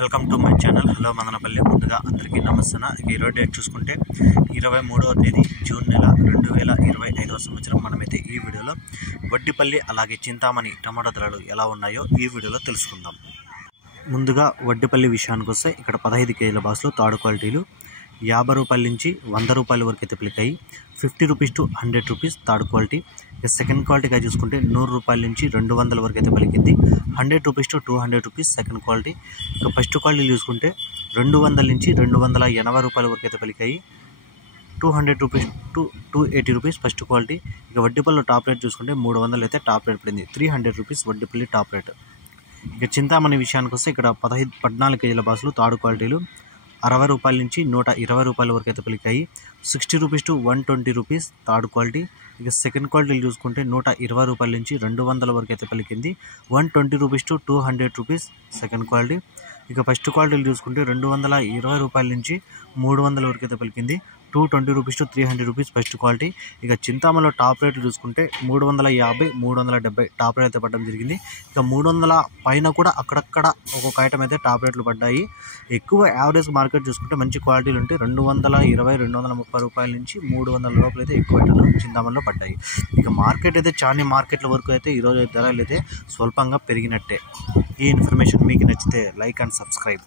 Welcome to my channel. Hello Madanapalle. ముందుగా అందరికీ నమస్తే. ఈరోజు డేట్ చూసుకుంటే 23వ తేదీ జూన్ నెల 2025వ సంవత్సరం. మనమైతే ఈ వీడియోలో వడ్డిపల్లి అలాగే చింతామణి టమాటా ధరలు ఎలా ఉన్నాయో ఈ వీడియోలో తెలుసుకుందాం. ముందుగా వడ్డిపల్లి విషయానికి వస్తే ఇక్కడ 15 కేజీల బాక్స్లో తాడు క్వాలిటీలు 50 రూపాయల నుంచి 100 రూపాయల వరకు అయితే పలికాయి. 50 rupees to 100 rupees third quality. ఇక సెకండ్ క్వాలిటీగా చూసుకుంటే 100 రూపాయల నుంచి 200 వరకు అయితే పలికింది. 100 rupees to 200 rupees second quality. ఇక ఫస్ట్ క్వాలిటీ చూసుకుంటే 200 నుంచి 280 రూపాయల వరకు అయితే పలికాయి. 200 rupees to 280 rupees first quality. ఇక వడ్డిపల్లి టాప్ రేట్ చూసుకుంటే 300 అయితే టాప్ రేట్ పడింది. 300 రూపీస్ వడ్డిపల్లి టాప్ రేట్. ఇక చింతామణి విషయానికి వస్తే ఇక్కడ 14 కేజీల బాక్సులు తాడు క్వాలిటీలు 60 రూపాయల నుంచి 120 రూపాయల వరకు అయితే పలికాయి. 60 rupees to 120 rupees third quality. ఇక సెకండ్ క్వాలిటీలు చూసుకుంటే 120 రూపాయల నుంచి 200 వరకు అయితే పలికింది. 120 rupees to 200 rupees second quality. ఇక ఫస్ట్ క్వాలిటీలు చూసుకుంటే 220 రూపాయల నుంచి 300 వరకు అయితే పలికింది. 220 rupees to 300 rupees first quality. ఇక చింతామణిలో టాప్ రేట్లు చూసుకుంటే 350, 370 టాప్ రేట్ అయితే పడడం జరిగింది. ఇక 300 పైన కూడా అక్కడక్కడ ఒక్కొక్క ఐటమ్ అయితే టాప్ రేట్లు పడ్డాయి. ఎక్కువ యావరేజ్ మార్కెట్ చూసుకుంటే మంచి క్వాలిటీలు ఉంటే 220, 230 రూపాయల నుంచి 300 లోపల అయితే ఎక్కువ ఐటమ్లు చింతామణిలో పడ్డాయి. ఇక మార్కెట్ అయితే చాని మార్కెట్ల వరకు అయితే ఈరోజు ధరలు అయితే స్వల్పంగా పెరిగినట్టే. ఈ ఇన్ఫర్మేషన్ మీకు నచ్చితే లైక్ అండ్ సబ్స్క్రైబ్.